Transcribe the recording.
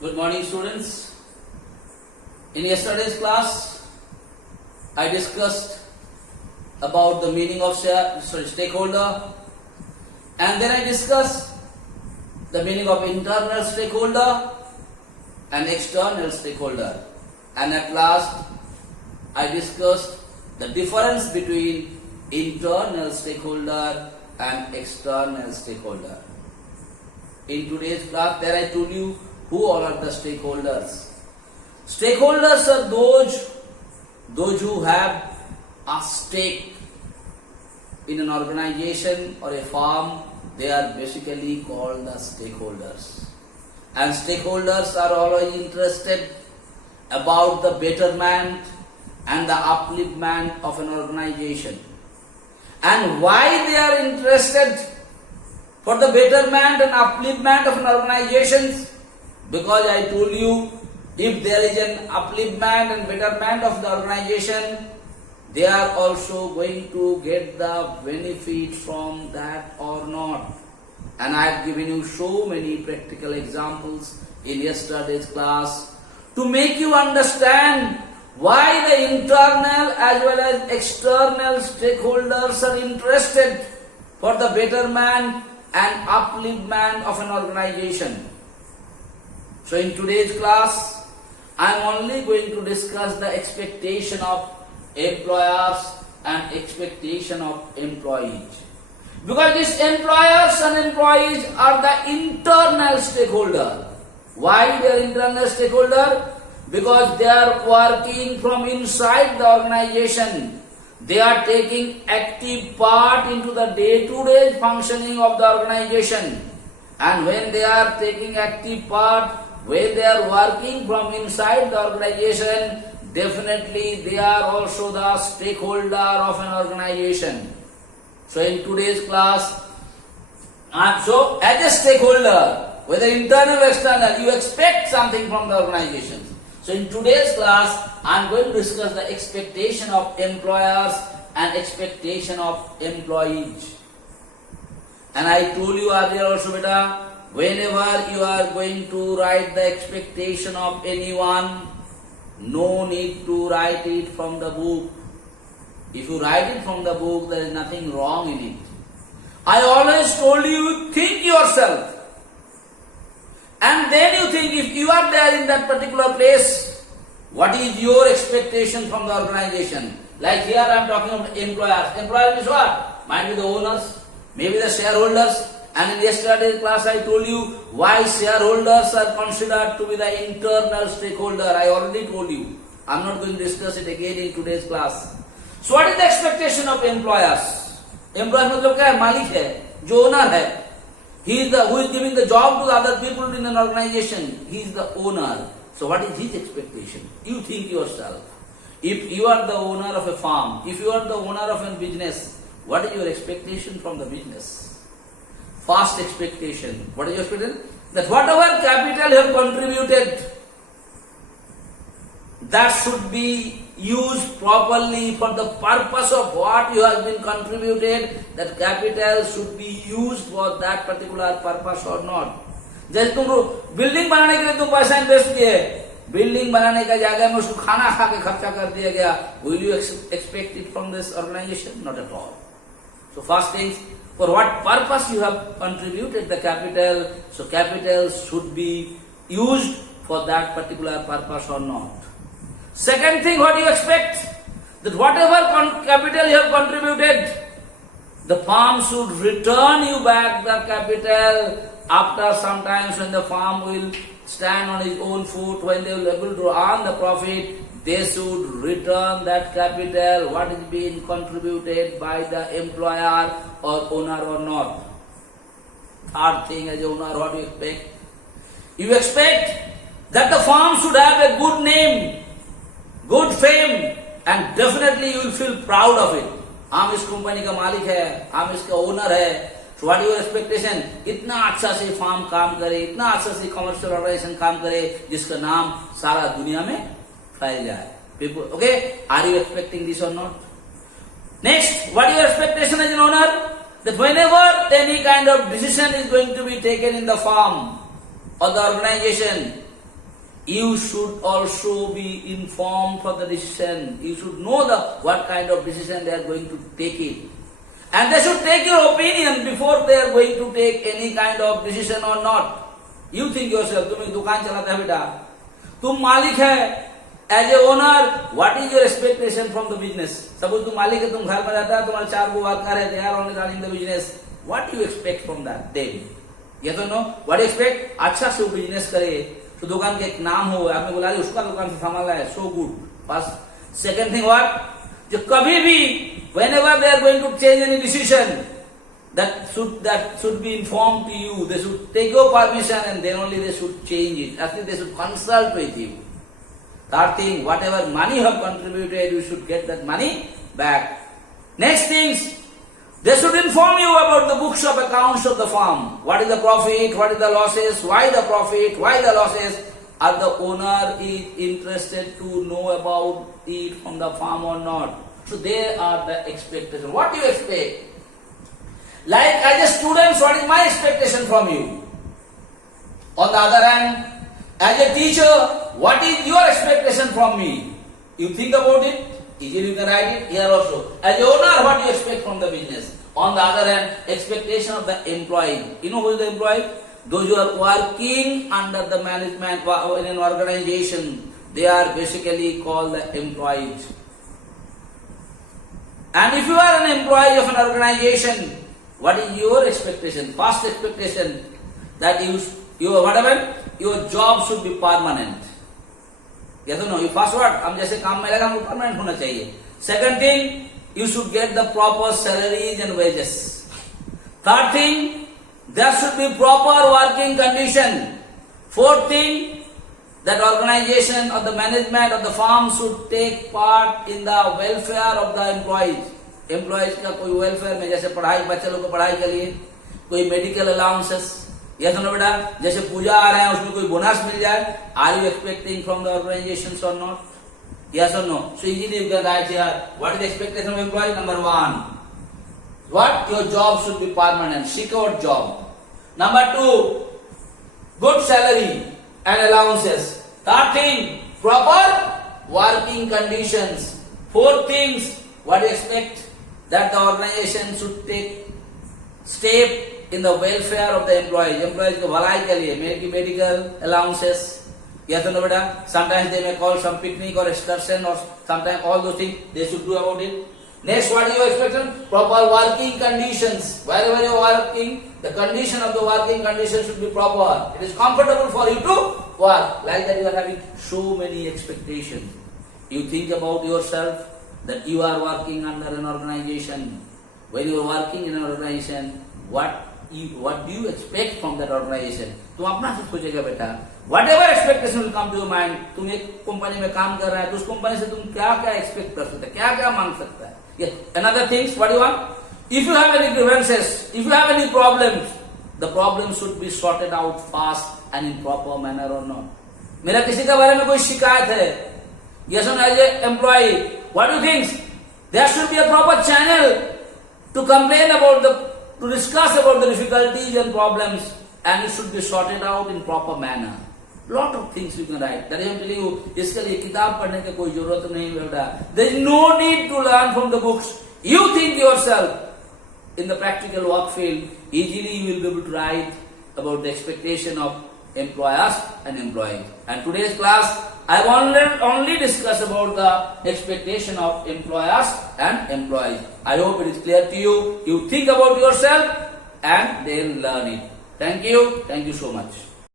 Good morning, students. In yesterday's class, I discussed about the meaning of stakeholder, and then I discussed the meaning of internal stakeholder and external stakeholder, and at last I discussed the difference between internal stakeholder and external stakeholder. In today's class, there I told you who all are the stakeholders. Stakeholders are those who have a stake in an organization or a firm. They are basically called the stakeholders. And stakeholders are always interested about the betterment and the upliftment of an organization. And why they are interested for the betterment and upliftment of an organization? Because I told you, if there is an upliftment and betterment of the organization, they are also going to get the benefit from that or not. And I have given you so many practical examples in yesterday's class to make you understand why the internal as well as external stakeholders are interested for the betterment and upliftment of an organization. So in today's class, I am only going to discuss the expectation of employers and expectation of employees. Because these employers and employees are the internal stakeholder. Why they are internal stakeholder? Because they are working from inside the organization. They are taking active part into the day-to-day functioning of the organization. And when they are taking active part, when they are working from inside the organization, definitely they are also the stakeholder of an organization. So in today's class, as a stakeholder, whether internal or external, you expect something from the organization. So in today's class, I am going to discuss the expectation of employers and expectation of employees. And I told you earlier also, beta, whenever you are going to write the expectation of anyone, no need to write it from the book. If you write it from the book, there is nothing wrong in it. I always told you, think yourself. And then you think, if you are there in that particular place, what is your expectation from the organization? Like here I am talking about employers. Employers is what? Might be the owners, maybe the shareholders. And in yesterday's class I told you why shareholders are considered to be the internal stakeholder. I already told you. I am not going to discuss it again in today's class. So what is the expectation of employers? Employer मतलब क्या है? मालिक है, जो owner है. He is the who is giving the job to the other people in an organization. He is the owner. So what is his expectation? You think yourself. If you are the owner of a farm, if you are the owner of a business, what is your expectation from the business? First expectation. What is your expectation? That whatever capital you have contributed, that should be used properly for the purpose of what you have been contributed. That capital should be used for that particular purpose or not. जैसे तुम building बनाने के लिए तुम पैसा invest किए, building बनाने का जगह में उसको खाना खा के खर्चा कर दिया गया, will you expect it from this organization? Not at all. So first things, for what purpose you have contributed the capital, so capital should be used for that particular purpose or not. Second thing, what do you expect? That whatever capital you have contributed, the firm should return you back the capital after some time when the firm will stand on its own foot, when they will be able to earn the profit, they should return that capital, what is being contributed by the employer or owner or not. Third thing, as owner, what do you expect? You expect that the firm should have a good name, good fame, and definitely you will feel proud of it. हम इस company का मालिक है, हम इसका owner है. So what is your expectation? इतना अच्छा से फार्म काम करे, इतना अच्छा से कमर्शियल ऑर्गेनाइजेशन काम करे, जिसका नाम सारा दुनिया में फैल जाए. People, okay? Are you expecting this or not? Next, what is your expectation as an owner? That whenever any kind of decision is going to be taken in the firm or the organization, you should also be informed for the decision. You should know what kind of decision they are going to take it. And they should take your opinion before they are going to take any kind of decision or not. You think yourself, तुम एक दुकान चलाता है बेटा, तुम मालिक है, as a owner, what is your expectation from the business? Suppose तुम मालिक है, तुम घर में रहता है, तुम्हारे 4 वर्कर है, they are only running the business. What do you expect from that? Them? Yes or no? What do you expect? अच्छा से वो बिजनेस करे, तो दुकान का एक नाम हो, आपने बोला उसका दुकान से सामान लाया, so good. First, second thing what? जो कभी भी, whenever they are going to change any decision, that should be informed to you. They should take your permission and then only they should change it. At least they should consult with you. Third thing, whatever money you have contributed, you should get that money back. Next things, they should inform you about the books of accounts of the firm. What is the profit, what is the losses, why the profit, why the losses. Are the owner is interested to know about it from the firm or not? So they are the expectation. What do you expect? Like as a student, what is my expectation from you? On the other hand, as a teacher, what is your expectation from me? You think about it, easily you can write it here also. As an owner, what do you expect from the business? On the other hand, expectation of the employee. You know who is the employee? Those who are working under the management in an organization, they are basically called the employees. And if you are an employee of an organization, what is your expectation? First expectation that your job should be permanent. Yes or no? You first what? हम जैसे काम में लगा हमको permanent होना चाहिए. Second thing, you should get the proper salaries and wages. Third thing, there should be proper working condition. Fourth thing, that organization or the management of the firm should take part in the welfare of the employees. Employees का कोई welfare में जैसे पढ़ाई बच्चे लोग को पढ़ाई के लिए कोई medical allowances, yes or no बेटा, जैसे पूजा आ रहे हैं उसमें कोई बोनस मिल जाए. Are you expecting from the organizations or not? Yes or no? So easily you can write here. What is the expectation of employee? Number 1, what? Your job should be permanent, secure job. Number 2, good salary and allowances. Third thing, proper working conditions. Fourth things, what do you expect? That the organization should take step in the welfare of the employees. Employees को भलाई के लिए medical allowances. Yes or no बेटा? Sometimes they may call some picnic or excursion or sometimes all those things they should do about it. Next, what is your expectation? Proper working conditions. Wherever you are working, the condition of the working condition should be proper. It is comfortable for you to work. Like that you are having so many expectations. You think about yourself that you are working under an organization. When you are working in an organization, what do you expect from that organization? तुम अपना से सोचेगा बेटा. Whatever expectation will come to your mind. तुम एक company में काम कर रहे हैं तो उस कंपनी से तुम क्या क्या एक्सपेक्ट कर सकते हैं, क्या क्या मांग सकता है. Yes. Another things, what do you want? If you have any grievances, if you have any problems, the problems should be sorted out fast and in proper manner or not. मेरा किसी के बारे में कोई शिकायत है, yes or no, as an employee, what do you think? There should be a proper channel to complain about to discuss about the difficulties and problems, and it should be sorted out in proper manner. Lot of things you can write. That I am telling you, इसके लिए किताब पढ़ने की कोई जरूरत नहीं बेटा. There is no need to learn from the books. You think yourself in the practical work field, easily you will be able to write about the expectation of employers and employees. And today's class, I have only discussed about the expectation of employers and employees. I hope it is clear to you. You think about yourself and then learn it. Thank you so much.